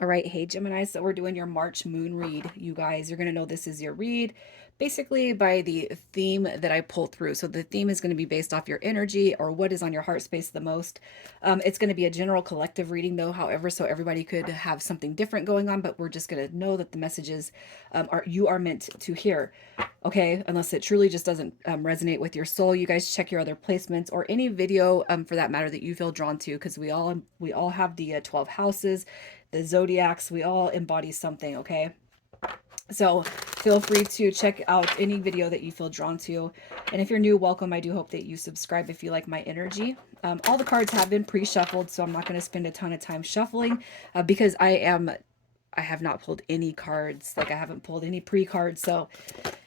All right, hey Gemini, so we're doing your March moon read. You guys, you're going to know this is your read basically by the theme that I pull through. So the theme is going to be based off your energy or what is on your heart space the most. It's going to be a general collective reading though, however, so everybody could have something different going on, but we're just going to know that the messages are you are meant to hear. Okay, unless it truly just doesn't resonate with your soul, you guys check your other placements or any video for that matter that you feel drawn to, because we all have the 12 houses, the zodiacs, we all embody something. Okay, so feel free to check out any video that you feel drawn to, and if you're new, welcome. I do hope that you subscribe if you like my energy. All the cards have been pre-shuffled, so I'm not going to spend a ton of time shuffling because I have not pulled any cards. Like, I haven't pulled any pre-cards, so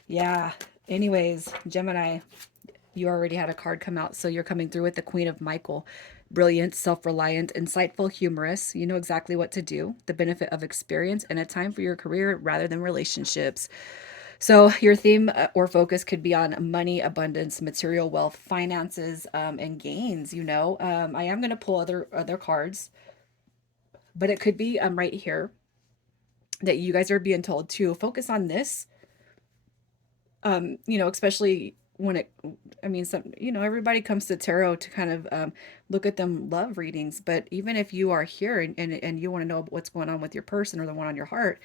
yeah. Anyways, Gemini, you already had a card come out, so you're coming through with the Queen of Michael. Brilliant, self-reliant, insightful, humorous. You know exactly what to do. The benefit of experience and a time for your career rather than relationships. So your theme or focus could be on money, abundance, material wealth, finances, and gains. I am going to pull other cards, but it could be right here that you guys are being told to focus on this. Especially when I mean, everybody comes to tarot to kind of look at them love readings, but even if you are here and you want to know what's going on with your person or the one on your heart,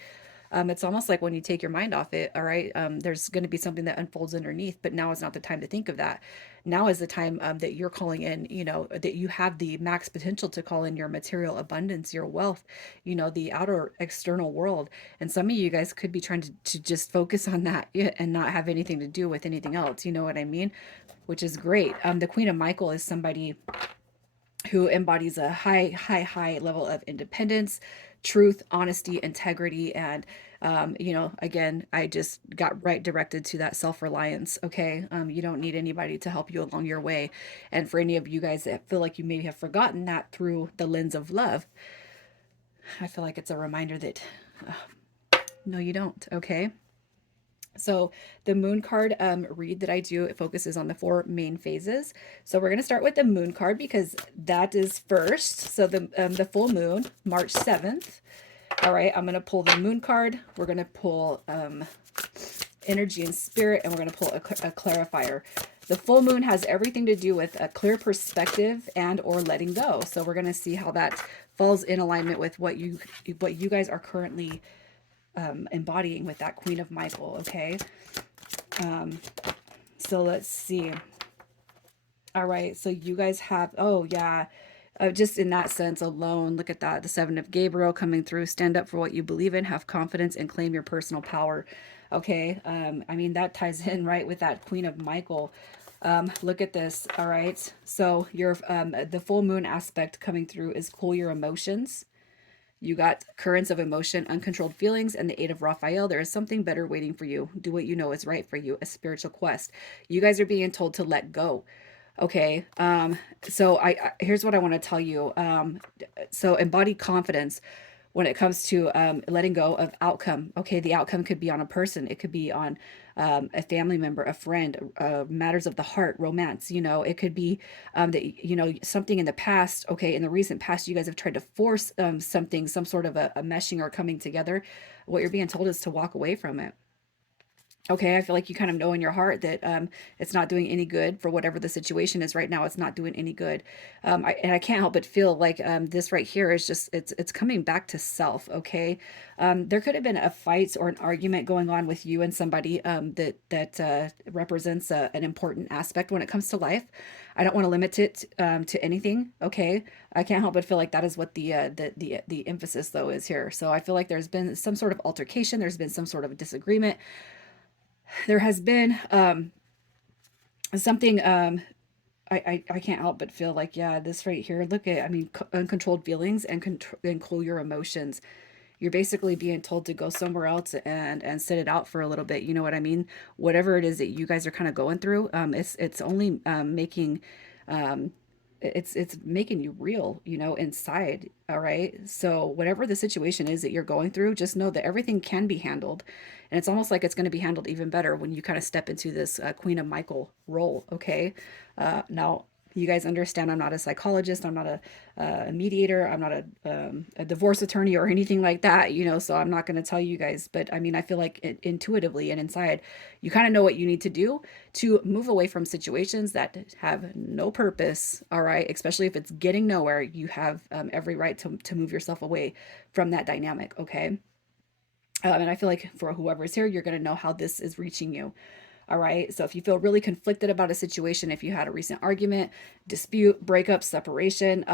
it's almost like when you take your mind off it, all right, there's going to be something that unfolds underneath, but now is not the time to think of that. Now is the time that you're calling in, that you have the max potential to call in your material abundance, your wealth, the outer external world. And some of you guys could be trying to just focus on that, yeah, and not have anything to do with anything else. You know what I mean? Which is great. The Queen of Michael is somebody who embodies a high level of independence, truth, honesty, integrity, and again, I just got right directed to that self-reliance. Okay, you don't need anybody to help you along your way, and for any of you guys that feel like you maybe have forgotten that through the lens of love, I feel like it's a reminder that no, you don't. Okay. So the moon card read that I do, it focuses on the four main phases. So we're going to start with the moon card because that is first. So the full moon, March 7th. All right, I'm going to pull the moon card. We're going to pull energy and spirit, and we're going to pull a clarifier. The full moon has everything to do with a clear perspective and or letting go. So we're going to see how that falls in alignment with what you guys are currently embodying with that Queen of Michael. Okay. So let's see. All right. So you guys have, oh, yeah. Just in that sense alone, look at that. The Seven of Gabriel coming through. Stand up for what you believe in, have confidence, and claim your personal power. Okay. I mean, that ties in right with that Queen of Michael. Look at this. All right. So your the full moon aspect coming through is cool your emotions. You got currents of emotion, uncontrolled feelings, and the Eight of Raphael. There is something better waiting for you. Do what you know is right for you, a spiritual quest. You guys are being told to let go. Okay. So here's what I want to tell you. So embody confidence when it comes to letting go of outcome. Okay, the outcome could be on a person, it could be on a family member, a friend, matters of the heart, romance. It could be that something in the past. Okay, in the recent past, you guys have tried to force something, some sort of a meshing or coming together. What you're being told is to walk away from it. Okay, I feel like you kind of know in your heart that it's not doing any good for whatever the situation is right now. It's not doing any good, and I can't help but feel like this right here is just it's coming back to self. Okay, there could have been a fight or an argument going on with you and somebody that represents an important aspect when it comes to life. I don't want to limit it to anything. Okay, I can't help but feel like that is what the emphasis though is here. So I feel like there's been some sort of altercation. There's been some sort of disagreement. There has been something I can't help but feel like, yeah, this right here, look at, I mean, uncontrolled feelings and control your emotions. You're basically being told to go somewhere else and sit it out for a little bit. You know what I mean? Whatever it is that you guys are kind of going through, it's only making it's making you real, inside. All right. So whatever the situation is that you're going through, just know that everything can be handled. And it's almost like it's going to be handled even better when you kind of step into this Queen of Michael role. Okay. Now, You guys understand I'm not a psychologist, I'm not a mediator, I'm not a divorce attorney or anything like that, you know, so I'm not going to tell you guys. But I mean, I feel like intuitively and inside, you kind of know what you need to do to move away from situations that have no purpose, all right? Especially if it's getting nowhere, you have every right to move yourself away from that dynamic, okay? And I feel like for whoever's here, you're going to know how this is reaching you. All right. So if you feel really conflicted about a situation, if you had a recent argument, dispute, breakup, separation,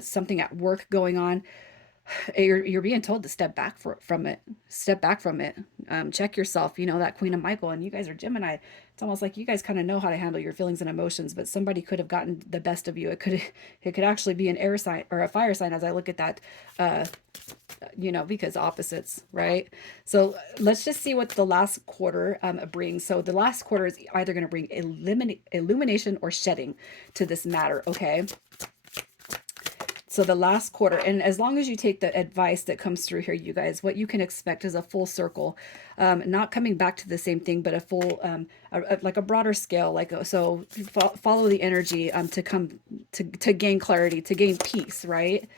something at work going on, you're being told to step back from it. Step back from it. Check yourself. You know, that Queen of Michael, and you guys are Gemini. It's almost like you guys kind of know how to handle your feelings and emotions, but somebody could have gotten the best of you. It could actually be an air sign or a fire sign as I look at that, uh, you know, because opposites, right? So let's just see what the last quarter brings. So the last quarter is either going to bring illumination or shedding to this matter, okay? So the last quarter, and as long as you take the advice that comes through here, you guys, what you can expect is a full circle, not coming back to the same thing, but a full, like a broader scale. Like so, follow the energy to come to gain clarity, to gain peace, right?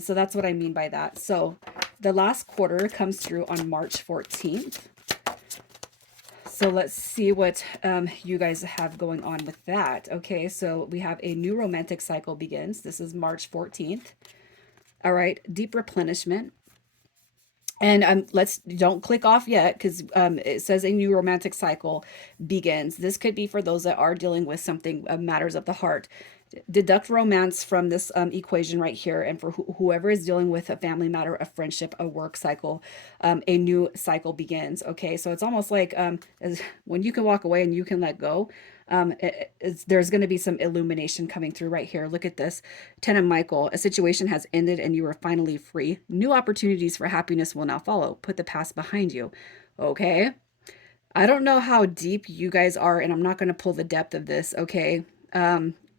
So that's what I mean by that. So the last quarter comes through on March 14th. So let's see what you guys have going on with that. Okay, so we have a new romantic cycle begins. This is March 14th. All right, deep replenishment. And let's don't click off yet because it says a new romantic cycle begins. This could be for those that are dealing with something matters of the heart. Deduct romance from this equation right here, and for whoever is dealing with a family matter, a friendship, a work cycle, a new cycle begins. Okay, so it's almost like when you can walk away and you can let go. There's going to be some illumination coming through right here. Look at this. 10 of Michael. A situation has ended and you are finally free. New opportunities for happiness will now follow. Put the past behind you. Okay. I don't know how deep you guys are, and I'm not going to pull the depth of this. Okay.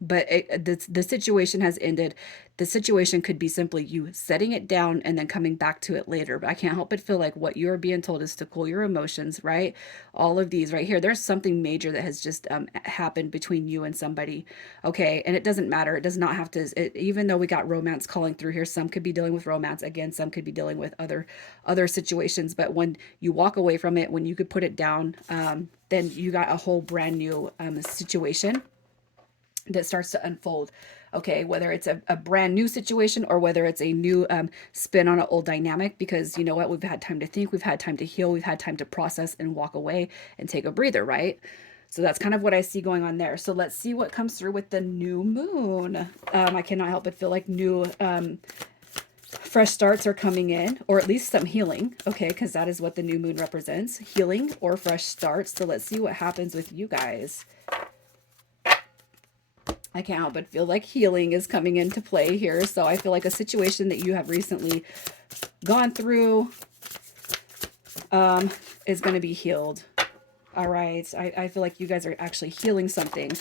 But the situation has ended. The situation could be simply you setting it down and then coming back to it later. But I can't help but feel like what you're being told is to cool your emotions, right? All of these right here, there's something major that has just happened between you and somebody. Okay. And it doesn't matter. It does not have to, even though we got romance calling through here, some could be dealing with romance. Again, some could be dealing with other situations. But when you walk away from it, when you could put it down, then you got a whole brand new situation that starts to unfold. Okay, whether it's a brand new situation or whether it's a new spin on an old dynamic, because you know what, we've had time to think, we've had time to heal, we've had time to process and walk away and take a breather, right? So that's kind of what I see going on there. So let's see what comes through with the new moon. I cannot help but feel like new fresh starts are coming in, or at least some healing. Okay, because that is what the new moon represents, healing or fresh starts. So let's see what happens with you guys. I can't help but feel like healing is coming into play here. So I feel like a situation that you have recently gone through is going to be healed. All right. I feel like you guys are actually healing something.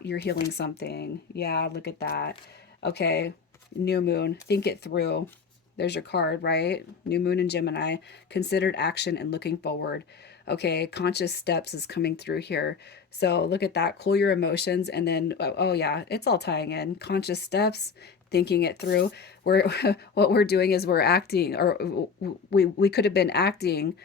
You're healing something. Yeah, look at that. Okay. New moon. Think it through. There's your card, right? New moon in Gemini. Considered action and looking forward. Okay, conscious steps is coming through here. So look at that. Cool your emotions. And then, oh yeah, it's all tying in. Conscious steps, thinking it through. We're, what we're doing is we're acting, or we could have been acting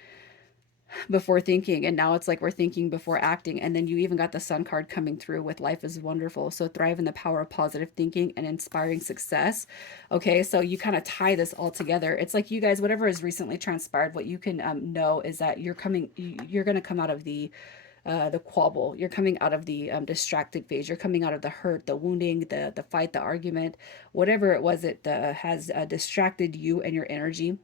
before thinking, and now it's like we're thinking before acting. And then you even got the sun card coming through with life is wonderful, so thrive in the power of positive thinking and inspiring success. Okay, so you kind of tie this all together. It's like you guys, whatever has recently transpired, what you can know is that you're going to come out of the quabble. You're coming out of the distracted phase. You're coming out of the hurt, the wounding, the fight, the argument, whatever it was that has distracted you and your energy.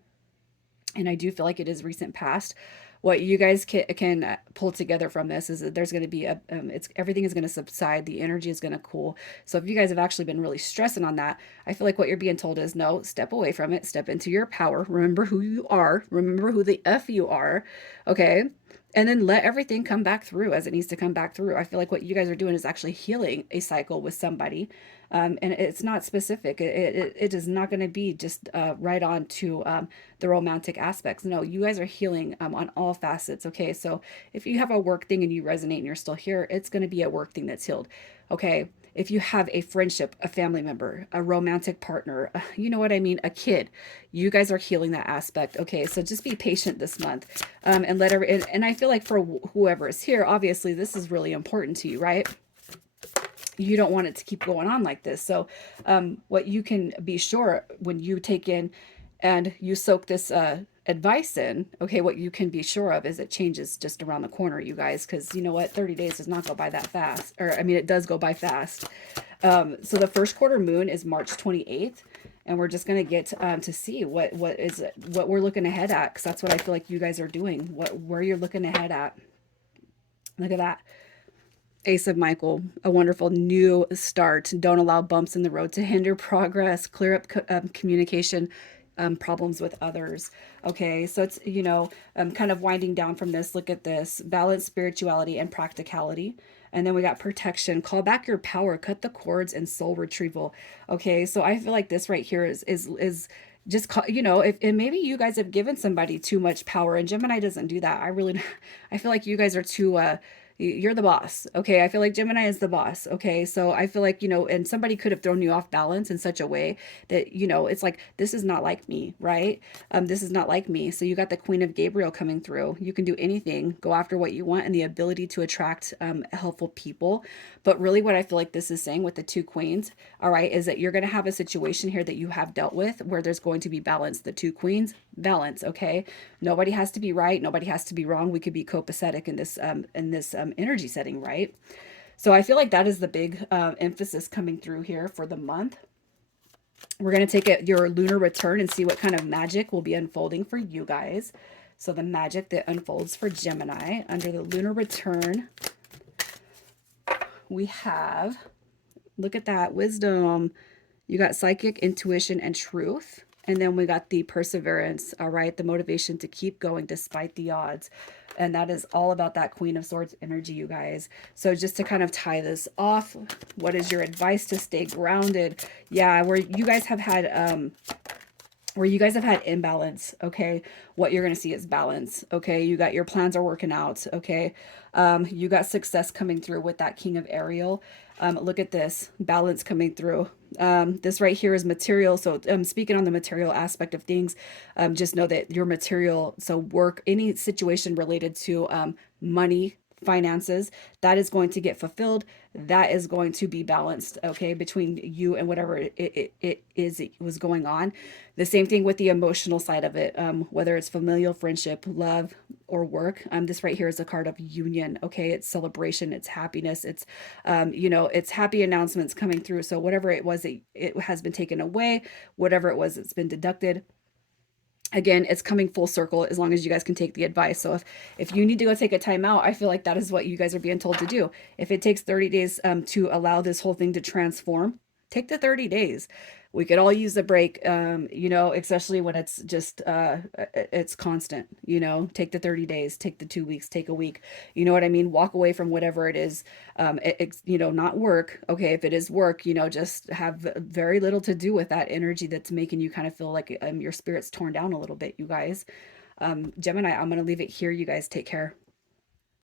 And I do feel like it is recent past. What you guys can pull together from this is that there's going to be it's everything is going to subside. The energy is going to cool. So if you guys have actually been really stressing on that, I feel like what you're being told is no, step away from it, step into your power. Remember who you are. Remember who the F you are. Okay. And then let everything come back through as it needs to come back through. I feel like what you guys are doing is actually healing a cycle with somebody. And it's not specific. It is not going to be just right on to the romantic aspects. No, you guys are healing on all facets. Okay, so if you have a work thing and you resonate and you're still here, it's going to be a work thing that's healed. Okay, if you have a friendship, a family member, a romantic partner, you know what I mean, a kid, you guys are healing that aspect. Okay, so just be patient this month, and let every and I feel like for whoever is here, obviously this is really important to you, right? You don't want it to keep going on like this. So, what you can be sure when you take in and you soak this advice in, okay, what you can be sure of is it changes just around the corner, you guys, because you know what, 30 days does not go by that fast. Or, I mean, it does go by fast. So, the first quarter moon is March 28th. And we're just gonna get to see what we're looking ahead at, because that's what I feel like you guys are doing. Where you're looking ahead at. Look at that. Ace of Michael, a wonderful new start. Don't allow bumps in the road to hinder progress. Clear up communication problems with others. Okay, so it's, kind of winding down from this. Look at this: balance, spirituality, and practicality. And then we got protection. Call back your power. Cut the cords and soul retrieval. Okay, so I feel like this right here is just if and maybe you guys have given somebody too much power, and Gemini doesn't do that. I really, I feel like you guys are too you're the boss. Okay. I feel like Gemini is the boss. Okay. So I feel like, and somebody could have thrown you off balance in such a way that, it's like, this is not like me, right? This is not like me. So you got the Queen of Gabriel coming through. You can do anything, go after what you want, and the ability to attract helpful people. But really, what I feel like this is saying with the two queens, all right, is that you're going to have a situation here that you have dealt with where there's going to be balance. The two queens, balance. Okay. Nobody has to be right. Nobody has to be wrong. We could be copacetic in this energy setting, right? So I feel like that is the big emphasis coming through here for the month. We're going to take your lunar return and see what kind of magic will be unfolding for you guys. So the magic that unfolds for Gemini under the lunar return, we have, look at that, wisdom. You got psychic, intuition, and truth. And then we got the perseverance, all right, the motivation to keep going despite the odds. And that is all about that Queen of Swords energy, you guys. So just to kind of tie this off, what is your advice to stay grounded? Yeah, where you guys have had imbalance, okay, what you're going to see is balance. Okay, you got your plans are working out. Okay, you got success coming through with that King of Ariel. Look at this balance coming through. This right here is material. So speaking on the material aspect of things, just know that your material, so work, any situation related to money, finances, that is going to get fulfilled. That is going to be balanced, okay, between you and whatever it was going on. The same thing with the emotional side of it, whether it's familial, friendship, love, or work. This right here is a card of union. Okay, it's celebration, it's happiness, it's happy announcements coming through. So whatever it was, it has been taken away. Whatever it was, it's been deducted. Again, it's coming full circle as long as you guys can take the advice. So if you need to go take a timeout, I feel like that is what you guys are being told to do. If it takes 30 days to allow this whole thing to transform, take the 30 days. We could all use a break, especially when it's just it's constant. Take the 30 days, take the 2 weeks, take a week. You know what I mean? Walk away from whatever it is. Not work. Okay, if it is work, just have very little to do with that energy that's making you kind of feel like your spirit's torn down a little bit, you guys. Gemini, I'm going to leave it here. You guys take care.